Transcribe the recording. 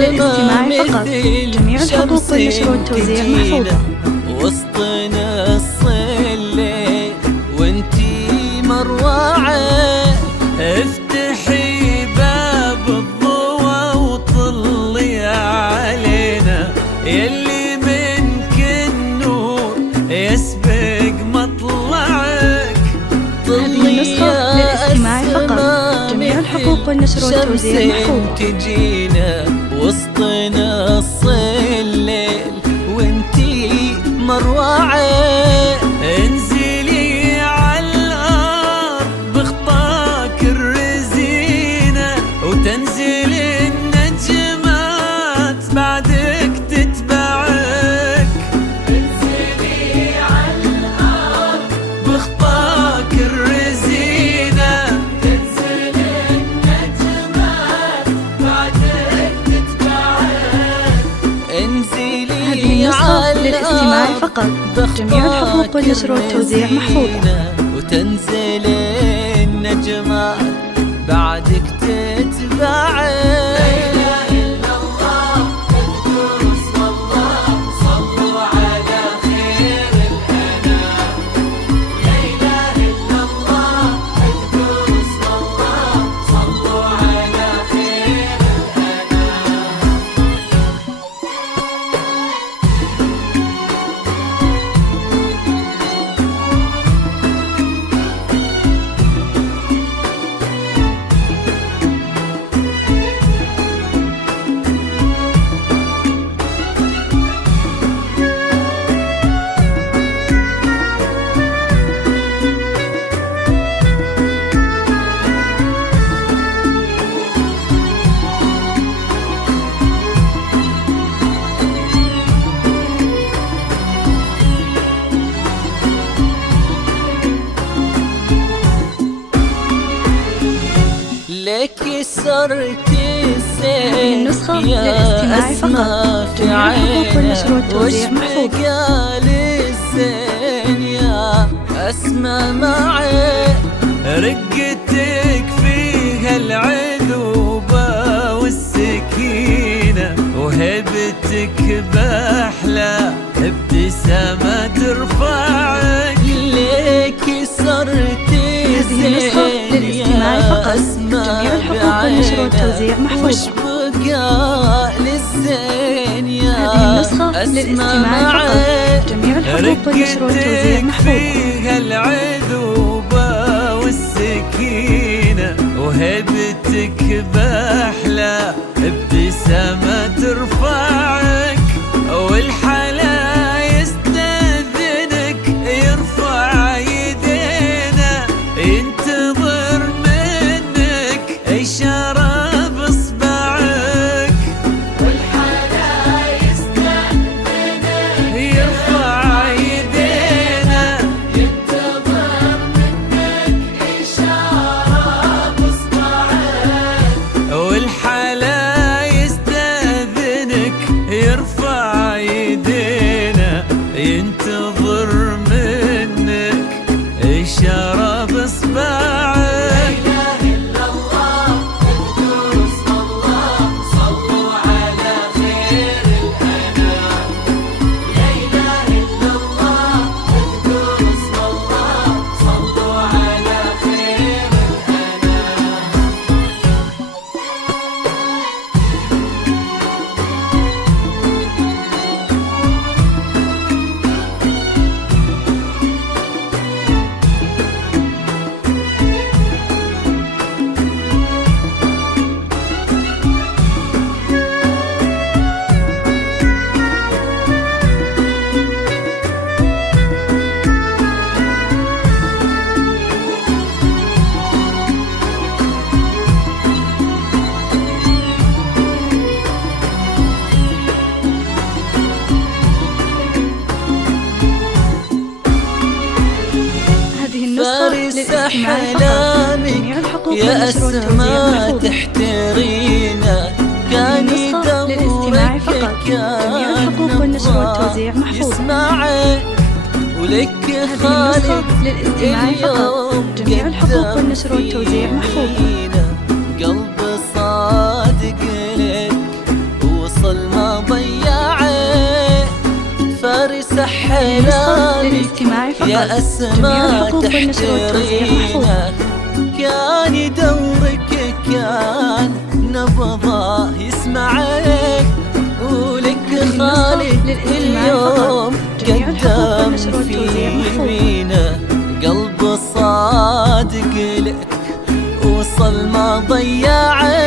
للاستماع فقط. جميع الحقوق والنشر والتوزيع محفوظة. وسط نص الليل وانتي مروعة، افتحي باب الضوى وطلي علينا، يلي منك النور يسبق مطلعك. هذه النسخة للاستماع فقط. جميع الحقوق والنشر والتوزيع محفوظة. تجينا وسط نص الليل وانتي مروعة، انزلي عالأرض بخطاك الرزينة، وتنزل النجمات بعدك تتبعك. انزلي عالأرض بخطاك الرزينة، تنزل النجمات بعدك تتبعك. انزلي هذه النسخة للاستماع فقط. جميع الحقوق والنشر والتوزيع محفوظة. وتنزل النجمات بعدك تتبعك. لا إله إلا الله قدوس والله، صلوا على خير الأنام. لا إله إلا الله قدوس والله، صلوا على خير الأنام. لك صرت هذه النسخة للاستماع فقط. جميع الحقوق والنشر والتوزيع محفوظة. قال الزين يا أسمى معي، رقتك فيها العذوبة والسكينة، وهبتك بأحلى ابتسامة ترفعك. ليك صرت هذه النسخة للاستماع فقط. جميع الحقوق والنشر والتوزيع محفوظة. وش بقى للزين يا هذه النسخة للاستماع فقط. جميع الحقوق والنشر والتوزيع محفوظة. فيها العذوبة والسكينة، وهبتك بأحلى ابتسامة ترفعك. والحلا يستأذنك يرفع يدينا، ينتظر منك إشارة بإصبعك. والحلا يستأذنك يرفع يدينا، ينتظر منك إشارة بإصبعك. والحلا يستأذنك يرفع يدينا، ينتظر منك إشارة بإصبعك. لا إله إلا الله قدوس والله، صلوا على خير الأنام. لا إله إلا الله قدوس والله، صلوا على خير الأنام. أحلامي يا أسماء تحترينا، كان دورك كان يسمعك ولك خالق اليوم جميع الحقوق والنشر والتوزيع محفوظة. قلب صادق لك أحلامك يا أسماء تحترينا. كان دورك كان نبضه يسمعك، ولك خالد اليوم قدم في يمينه. قلب صادق لك وصل ما ضيعك،